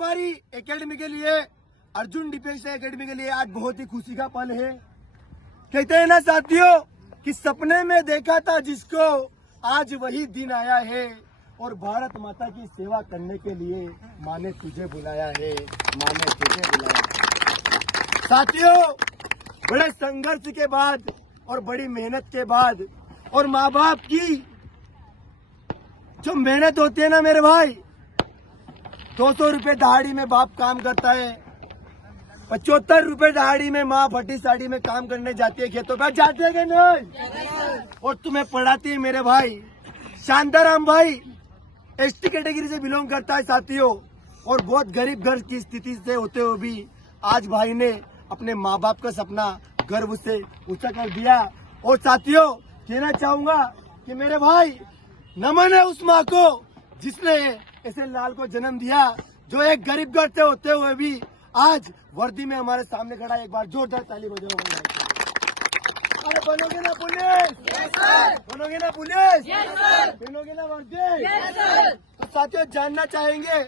हमारी एकेडमी के लिए, अर्जुन डिफेंस एकेडमी के लिए आज बहुत ही खुशी का पल है। कहते हैं ना साथियों कि सपने में देखा था जिसको, आज वही दिन आया है और भारत माता की सेवा करने के लिए माँ ने तुझे बुलाया है, माँ ने तुझे बुलाया है। साथियों, बड़े संघर्ष के बाद और बड़ी मेहनत के बाद और माँ बाप की जो मेहनत होती है ना मेरे भाई, 200 रुपए दहाड़ी में बाप काम करता है, 75 रुपए दहाड़ी में माँ भट्टी साड़ी में काम करने जाती है, खेतों पर जाती है कि नहीं, और तुम्हें पढ़ाती है मेरे भाई। शांताराम भाई एसटी कैटेगरी से बिलोंग करता है साथियों, और बहुत गरीब घर की स्थिति से होते हुए भी आज भाई ने अपने माँ बाप का सपना गर्व से ऊंचा कर दिया। और साथियों, कहना चाहूंगा कि मेरे भाई नमन है उस माँ को जिसने ऐसे लाल को जन्म दिया, जो एक गरीब घर से होते हुए भी आज वर्दी में हमारे सामने खड़ा है। एक बार जोरदार ताली बजाओ। अरे बनोगे ना पुलिस? बनोगे ना पुलिस? बनोगे ना वर्दी? तो साथियों, जानना चाहेंगे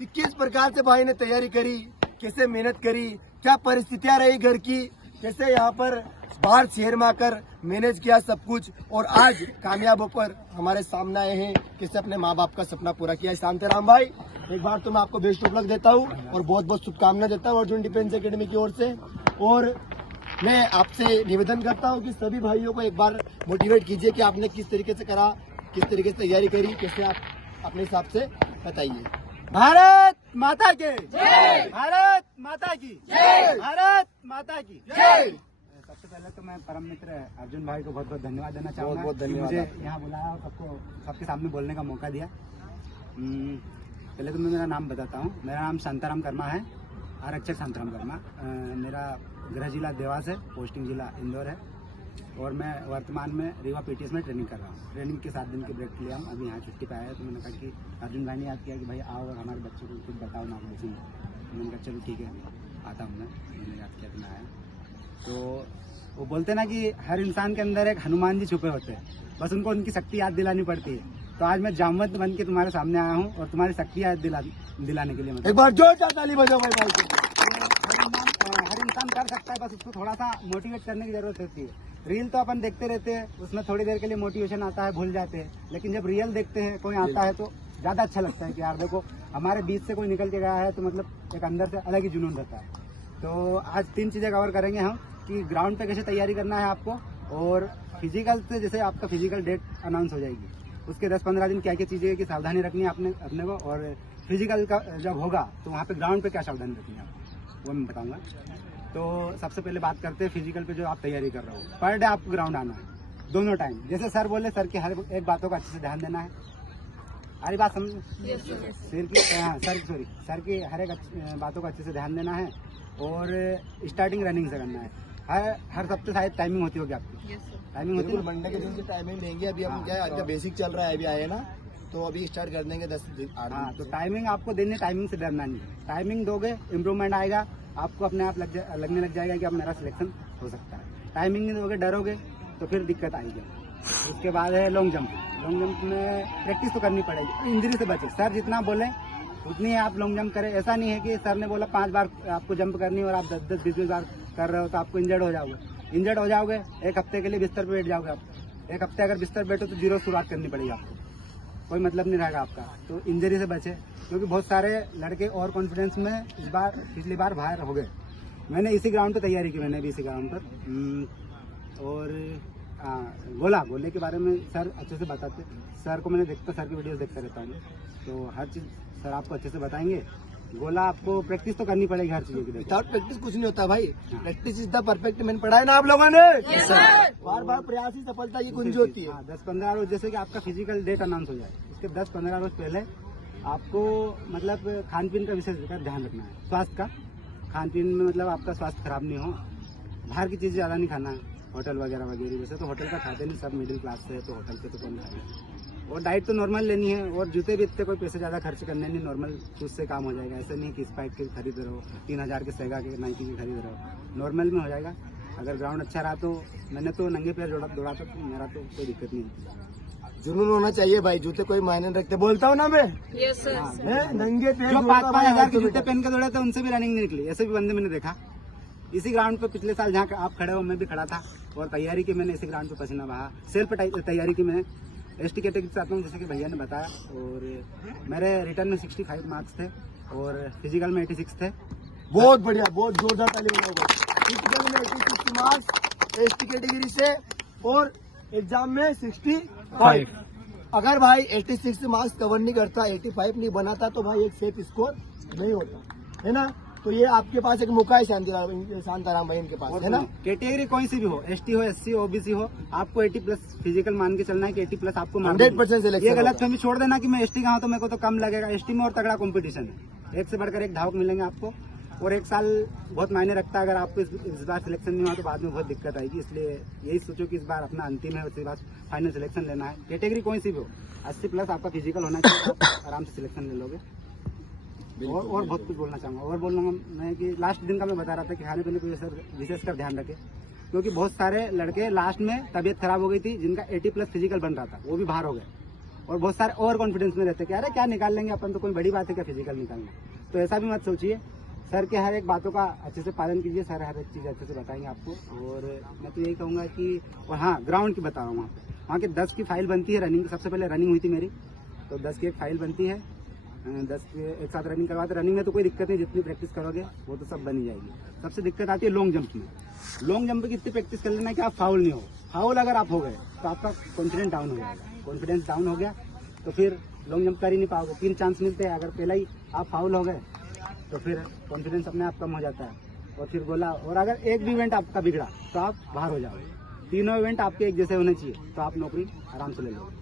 कि किस प्रकार से भाई ने तैयारी करी, कैसे मेहनत करी, क्या परिस्थितियां रही घर की, कैसे यहाँ पर बाहर शहर में आकर मैनेज किया सब कुछ, और आज कामयाब होकर हमारे सामने आए हैं, कैसे अपने माँ बाप का सपना पूरा किया। शांताराम भाई, एक बार तो मैं आपको बेस्ट ऑफ लक देता हूँ और बहुत बहुत शुभकामनाएं देता हूँ अर्जुन डिफेंस एकेडमी की ओर से। और मैं आपसे निवेदन करता हूँ कि सभी भाइयों को एक बार मोटिवेट कीजिए कि आपने किस तरीके से करा, किस तरीके से तैयारी करी, कैसे आप अपने हिसाब से बताइए। भारत माता के जय, भारत माता की जय, भारत माता की जय। सबसे पहले तो मैं परम मित्र अर्जुन भाई को बहुत बहुत धन्यवाद देना चाहूँगा। बहुत धन्यवाद। मुझे यहाँ बुलाया और सबके सामने बोलने का मौका दिया। पहले तो मैं मेरा नाम बताता हूँ। मेरा नाम शांताराम कर्मा है, आरक्षक शांताराम कर्मा। मेरा गृह जिला देवास है, पोस्टिंग जिला इंदौर है, और मैं वर्तमान में रीवा पीटीएस में ट्रेनिंग कर रहा हूँ। ट्रेनिंग के 7 दिन के ब्रेक लिया हूँ, अभी यहाँ छुट्टी पे आया। तो मैंने कहा कि अर्जुन भाई ने याद किया कि भाई आओ और हमारे बच्चों को कुछ बताओ ना, आप देखेंगे। मैंने कहा चलो ठीक है, आता हूँ। मैंने याद किया तो मैं आया। तो वो बोलते ना कि हर इंसान के अंदर एक हनुमान जी छुपे होते हैं, बस उनको उनकी शक्ति याद दिलानी पड़ती है। तो आज मैं जामवंत बन के तुम्हारे सामने आया हूँ और तुम्हारी शक्ति याद दिलाने के लिए। एक बार जोरदार ताली बजाओ भाई भाई को। हर इंसान कर सकता है, बस उसको थोड़ा सा मोटिवेट करने की जरूरत होती है। रील तो अपन देखते रहते हैं, उसमें थोड़ी देर के लिए मोटिवेशन आता है, भूल जाते हैं, लेकिन जब रियल देखते हैं, कोई आता है तो ज्यादा अच्छा लगता है कि यार देखो हमारे बीच से कोई निकल के गया है, तो मतलब एक अंदर से अलग ही जुनून रहता है। तो आज 3 चीजें कवर करेंगे हम कि ग्राउंड पे कैसे तैयारी करना है आपको, और फिजिकल से जैसे आपका फिजिकल डेट अनाउंस हो जाएगी, उसके 10-15 दिन क्या क्या चीजें की सावधानी रखनी है अपने को, और फिजिकल का जब होगा तो वहाँ पे ग्राउंड पे क्या सावधानी रखनी है वो मैं बताऊंगा। तो सबसे पहले बात करते हैं फिजिकल पे जो आप तैयारी कर रहे हो। पर डे आपको ग्राउंड आना है, दोनों टाइम। जैसे सर बोले, सर की हर एक बातों का अच्छे से ध्यान देना है। हर बात समझ, सर की हर एक बातों का अच्छे से ध्यान देना है, और स्टार्टिंग रनिंग से करना है। हर सप्ताह शायद टाइमिंग होती होगी आपकी। टाइमिंग होती है, मंडे के दिन की टाइमिंग देंगे। अभी हम क्या है, आज का बेसिक चल रहा है, अभी आए ना, तो अभी स्टार्ट कर देंगे 10 दिन। हाँ, तो टाइमिंग आपको देनी, टाइमिंग से डरना नहीं। टाइमिंग दोगे, इम्प्रूवमेंट आएगा, आपको अपने आप लगने लग जाएगा कि अब मेरा सिलेक्शन हो सकता है। टाइमिंग नहीं दोगे, डरोगे, तो फिर दिक्कत आएगी। उसके बाद है लॉन्ग जंप। लॉन्ग जंप में प्रैक्टिस तो करनी पड़ेगी, इंजरी से बचे। सर जितना बोले उतनी आप लॉन्ग जंप करें। ऐसा नहीं है कि सर ने बोला 5 बार आपको जंप करनी और आप 10-20 बार कर रहे हो तो आपको इंजर्ड हो जाओगे। 1 हफ्ते के लिए बिस्तर पे बैठ जाओगे आप। 1 हफ्ते अगर बिस्तर बैठो तो 0 शुरुआत करनी पड़ेगी आपको, कोई मतलब नहीं रहेगा आपका। तो इंजरी से बचे, क्योंकि बहुत सारे लड़के और कॉन्फिडेंस में पिछली बार बाहर हो गए। मैंने इसी ग्राउंड पर तैयारी की, मैंने भी इसी ग्राउंड पर। और गोले के बारे में सर अच्छे से बताते। सर को मैंने देखता, सर की वीडियोस देखता रहता हूँ, तो हर चीज़ सर आपको अच्छे से बताएंगे। गोला आपको प्रैक्टिस तो करनी पड़ेगी हर चीज़ की। विदाउट प्रैक्टिस कुछ नहीं होता भाई। Practice is the perfect. मैंने पढ़ा है ना आप लोगों ने। बार बार प्रयास ही सफलता की कुंजी होती है। 10-15 रोज, जैसे कि आपका फिजिकल डेट अनाउंस हो जाए, इसके 10-15 रोज पहले आपको मतलब खान पीन का विशेष ध्यान रखना है। स्वास्थ्य का, खान पीन में मतलब आपका स्वास्थ्य खराब नहीं हो, बाहर की चीज़ ज़्यादा नहीं खाना है, होटल वगैरह वैसे तो होटल का खाते नहीं, सब मिडिल क्लास से है तो होटल पे तो कौन खाएगा। और डाइट तो नॉर्मल लेनी है, और जूते भी इतने कोई पैसे ज़्यादा खर्च करने नहीं, नॉर्मल शूज से काम हो जाएगा। ऐसे नहीं कि स्पाइक के खरीद रहे हो, 3000 के सेगा के, नाइकी के खरीद रहे हो, नॉर्मल में हो जाएगा। अगर ग्राउंड अच्छा रहा तो, मैंने तो नंगे पैर दौड़ा तो मेरा तो कोई दिक्कत नहीं होती। जुनून होना चाहिए भाई, जूते कोई मायने नहीं रखते, बोलता हूँ ना मैं। Yes sir. हैं? नंगे पैर जो दौड़ता 5-5 भाई, हजार के तो जूते बेटा। पहन के दौड़े थे उनसे भी रनिंग नहीं निकली। ऐसे भी बंदे मैंने देखा इसी ग्राउंड पे पिछले साल, जहाँ आप खड़े हो मैं भी खड़ा था, और तैयारी की मैंने इसी ग्राउंड पे पसीना बहा। सेल्फ तैयारी की मैंने ST कैटेगरी से आता हूँ, जैसे कि भैया ने बताया। और मेरे रिटर्न में 65 मार्क्स थे और फिजिकल में 86 थे। बहुत बढ़िया, बहुत जोरदार ताली बजाओ भाई। फिजिकल में 86 मार्क्स ST कैटेगरी से, और एग्जाम में 65। अगर भाई 86 मार्क्स कवर नहीं करता, 85 नहीं बनाता, तो भाई एक सेफ स्कोर नहीं होता, है ना। तो ये आपके पास एक मौका है शांताराम भाई, इनके पास, है ना। कैटेगरी कोई सी भी हो, ST हो, SC हो, OBC हो, आपको 80+ फिजिकल मान के चलना है कि 80+ आपको 100% सिलेक्शन। ये गलत फहमी छोड़ देना कि मैं ST का हूं तो मेरे को तो कम लगेगा। ST में और तगड़ा कंपटीशन है, एक से बढ़कर एक धावक मिलेंगे आपको, और एक साल बहुत मायने रखता है। अगर आपको इस बार सिलेक्शन नहीं हुआ तो बाद में बहुत दिक्कत आएगी, इसलिए यही सोचो कि इस बार अपना अंतिम है, उसके बाद फाइनल सिलेक्शन लेना है। कैटेगरी कोई सी भी हो, 80+ आपका फिजिकल होना चाहिए, आप आराम से सिलेक्शन ले लोगे। और बहुत कुछ बोलना चाहूँगा, और बोलूँगा मैं कि लास्ट दिन का मैं बता रहा था कि खाने पीने को सर विशेषकर ध्यान रखें, क्योंकि बहुत सारे लड़के लास्ट में तबीयत खराब हो गई थी, जिनका 80+ फिजिकल बन रहा था, वो भी बाहर हो गए। और बहुत सारे ओवर कॉन्फिडेंस में रहते कि अरे क्या निकाल लेंगे अपन, तो कोई बड़ी बात है क्या फिजिकल निकालना। तो ऐसा भी मत सोचिए, सर के हर एक बातों का अच्छे से पालन कीजिए, सर हर एक चीज़ अच्छे से बताएंगे आपको। और मैं तो यही कहूँगा कि, और हाँ ग्राउंड की बता रहा हूँ, वहाँ के 10 की फाइल बनती है रनिंग। सबसे पहले रनिंग हुई थी मेरी, तो 10 की एक फाइल बनती है, 10 के एक साथ रनिंग करवाते। रनिंग में तो कोई दिक्कत नहीं, जितनी प्रैक्टिस करोगे वो तो सब बन ही जाएगी। सबसे दिक्कत आती है लॉन्ग जंप में। लॉन्ग जंप की इतनी प्रैक्टिस कर लेना कि आप फाउल नहीं हो। फाउल अगर आप हो गए तो आपका कॉन्फिडेंस डाउन हो जाएगा। कॉन्फिडेंस डाउन हो गया तो फिर लॉन्ग जंप कर ही नहीं पाओगे। 3 चांस मिलते हैं, अगर पहला ही आप फाउल हो गए तो फिर कॉन्फिडेंस अपने आप कम हो जाता है, और फिर बोला। और अगर एक भी इवेंट आपका बिगड़ा तो आप बाहर हो जाओगे। तीनों इवेंट आपके एक जैसे होने चाहिए, तो आप नौकरी आराम से ले लोगे।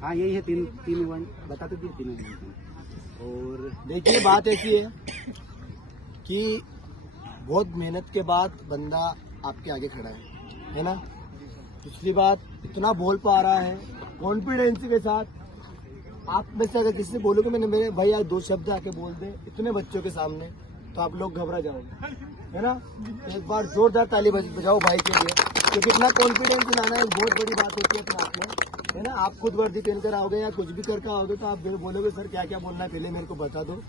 हाँ यही है, तीन इवेंट बता तो दिए, 3 इवेंट। और देखिए बात ऐसी है कि बहुत मेहनत के बाद बंदा आपके आगे खड़ा है ना। दूसरी बात, इतना बोल पा रहा है कॉन्फिडेंस के साथ। आप में से अगर किसी से बोलोगे मैंने मेरे भाई आज 2 शब्द आके बोल दे इतने बच्चों के सामने, तो आप लोग घबरा जाओगे, है ना। एक बार जोरदार ताली बजाओ भाई के लिए, क्योंकि इतना कॉन्फिडेंस लाना एक बहुत बड़ी बात होती है अपने आप में, है ना। आप खुद वर्दी पहन कर आओगे या कुछ भी करके आओगे तो आप बोलोगे सर क्या क्या बोलना है पहले मेरे को बता दो।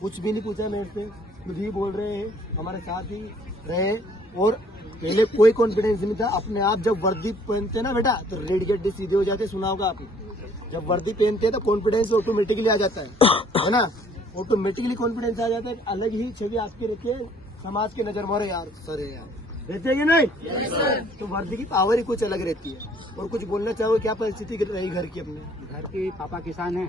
कुछ भी नहीं पूछा मेरे से, खुद ही बोल रहे हैं, हमारे साथ ही रहे। और पहले कोई कॉन्फिडेंस नहीं था। अपने आप जब वर्दी पहनते ना बेटा तो रेड गड्ढे सीधे हो जाते, सुना होगा आपने। जब वर्दी पहनते हैं तो कॉन्फिडेंस ऑटोमेटिकली आ जाता है ना। ऑटोमेटिकली कॉन्फिडेंस आ जाता है, अलग ही छवि आपकी रहती है समाज के नजर में। यार सर है यार, रहते हैं कि नहीं? तो वर्दी की पावर ही कुछ अलग रहती है। और कुछ बोलना चाहोगे, क्या परिस्थिति रही घर की? अपने घर की पापा किसान है,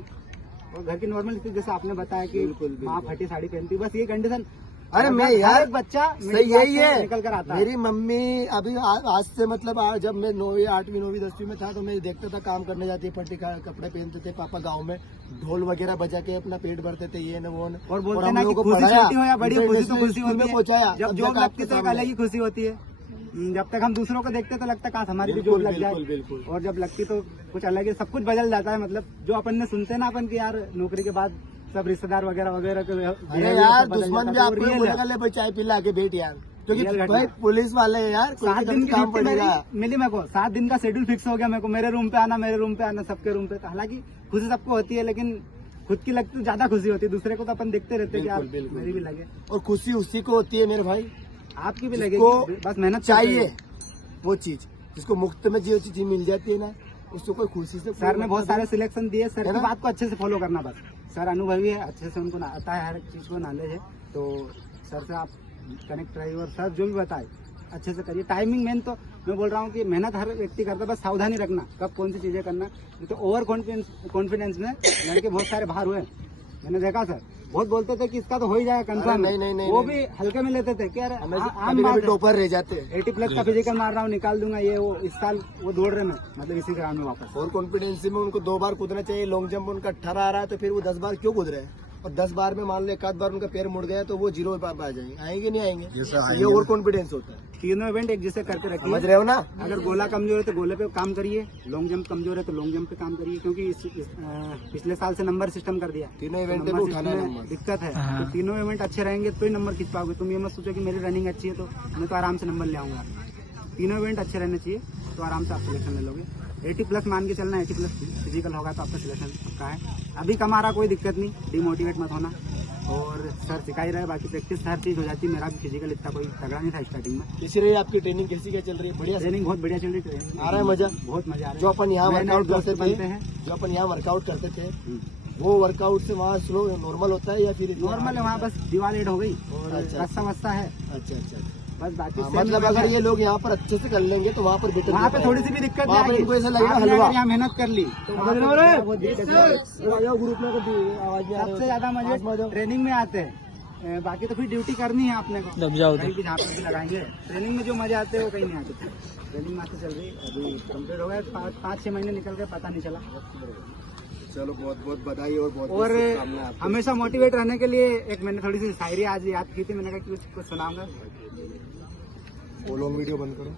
और घर की नॉर्मल स्थिति जैसे आपने बताया कि बिल्कुल। माँ फटी साड़ी पहनती है, बस ये कंडीशन। अरे मैं यार एक बच्चा सही यही है, निकल कर आता है। मेरी मम्मी अभी आज से मतलब जब मैं 9वीं 8वीं 9वीं 10वीं में था तो मैं देखता था काम करने जाती फटी कपड़े पहनते थे पापा, गांव में ढोल वगैरह बजा के अपना पेट भरते थे, ये न वो न। और बोलते हम ना कि लोगों को खुशी पढ़ाया, छोटी हो या बड़ी, खुशी तो इंटरनेशनल खुशी स्कूल होती में है। पहुंचाया, जब तब जॉब जाकर लगती है तो एक अलग ही खुशी होती है। जब तक हम दूसरों को देखते तो लगता काश हमारी भी जॉब लग जाए, बिल्कुल। और जब लगती तो कुछ अलग ही, सब कुछ बदल जाता है। मतलब जो अपन ने सुनते हैं ना अपन की यार नौकरी के बाद सब रिश्तेदार वगैरह वगैरह के अरे यार दुश्मन भी आपको बोलेगा ले भाई चाय पिला के बैठ यार, क्योंकि भाई पुलिस वाले हैं यार, 7 दिन की काम ड्यूटी पड़ेगा। मिली मेरे को, 7 दिन का शेड्यूल फिक्स हो गया मेरे को, मेरे रूम पे आना सबके रूम पे। हालांकि खुशी सबको होती है, लेकिन खुद की लगती तो ज्यादा खुशी होती है, दूसरे को तो अपन देखते रहते हैं कि यार मेरी भी लगे। और खुशी उसी को होती है मेरे भाई, आपकी भी लगेगी, जिसको बस मेहनत चाहिए वो चीज, जिसको मुफ्त में जो चीज मिल जाती है ना, उसको कोई खुशी से। सर ने बहुत सारे सिलेक्शन दिए, सर की बात को अच्छे से फॉलो करना बस। सर अनुभवी है, अच्छे से उनको आता है, हर एक चीज को नॉलेज है, तो सर से आप कनेक्ट रहिए, और सर जो भी बताए अच्छे से करिए। टाइमिंग मेन तो मैं बोल रहा हूँ कि मेहनत हर व्यक्ति करता है, बस सावधानी रखना कब कौन सी चीजें करना। तो ओवर कॉन्फिडेंस में लड़के बहुत सारे बाहर हुए, मैंने देखा सर। बहुत बोलते थे कि इसका तो हो ही जाएगा कंफर्म, नहीं, वो भी हल्के में लेते थे कि यार टॉपर रह जाते हैं। 80+ का फिजिकल मार रहा हूँ, निकाल दूंगा ये वो। इस साल वो दौड़ रहे में, मतलब इसी ग्राउंड में वापस। और कॉन्फिडेंस में उनको 2 बार कूदना चाहिए। लॉन्ग जंप उनका 18 आ रहा है तो फिर वो 10 बार क्यों कूद रहे हैं? और 10 बार में मान लो 1 आध बार उनका पैर मुड़ गया तो वो 0 बार आ जाएंगे, आएंगे नहीं आएंगे? ये और कॉन्फिडेंस होता है। तीनों इवेंट एक जैसे करके रखिए, समझ रहे हो ना। अगर गोला कमजोर है तो गोले पे काम करिए, लॉन्ग जंप कमजोर है तो लॉन्ग जंप पे काम करिए, क्योंकि पिछले साल से नंबर सिस्टम कर दिया, तीनों इवेंट पे नंबर उठाना है सिस्टम में नंबर। दिक्कत है। तो तीनों इवेंट अच्छे रहेंगे तो ही नंबर खींच पाओगे। तुम ये मत सोचो कि मेरी रनिंग अच्छी है तो मैं तो आराम से नंबर ले आऊंगा। तीनों इवेंट अच्छे रहने चाहिए। तो आराम से आप सिलेक्शन ले लोगे। 80+ मान के चलना, 80+ फिजिकल होगा तो आपका सिलेक्शन पक्का है। अभी कमा रहा कोई दिक्कत नहीं, डिमोटिवेट मत होना। और सर सिखा ही रहे, बाकी प्रैक्टिस हर चीज़ हो जाती है। मेरा भी फिजिकल इतना कोई तगड़ा नहीं था स्टार्टिंग में। कैसी रही आपकी ट्रेनिंग, कैसी क्या चल रही है? बढ़िया ट्रेनिंग बहुत बढ़िया चल रही है। ट्रेनिंग आ रहा है मजा? बहुत मजा आ रहा है। जो अपन यहाँ वर्कआउट करते बनते थे, हैं। जो अपन यहाँ वर्कआउट करते थे, वो वर्कआउट से वहाँ स्लो नॉर्मल होता है या फिर नॉर्मल है वहाँ, बस दीवार एड हो गई और अच्छा, रास्ता वास्ता है, अच्छा अच्छा। बस बाकी हाँ, same मतलब level अगर है। ये लोग यहाँ पर अच्छे से कर लेंगे तो वहाँ पर बेटर वहाँ पे थोड़ी सी भी दिक्कत वहाँ पर नहीं इनको ऐसा लगेगा आपने हलवा। अगर यहाँ मेहनत कर ली तो वहाँ पे समझ रहे हो? वो देख सकते हो। ग्रुप में आवाज में सबसे ज्यादा मजे ट्रेनिंग में आते हैं। बाकी तो फिर ड्यूटी करनी है आपने को, कहीं भी जहाँ पर भी लगाएंगे। ट्रेनिंग में जो मजे आते हैं वो कहीं नहीं आते। ट्रेनिंग में आते चल रही, अभी कंप्लीट हो गया, 5-6 महीने निकल गए, पता नहीं चला। चलो बहुत बहुत बधाई और बहुत और हमेशा मोटिवेट रहने के लिए एक मैंने थोड़ी सी शायरी आज याद की थी, मैंने कहा कि कुछ सुनाऊंगा। वो लॉन्ग वीडियो बंद करो।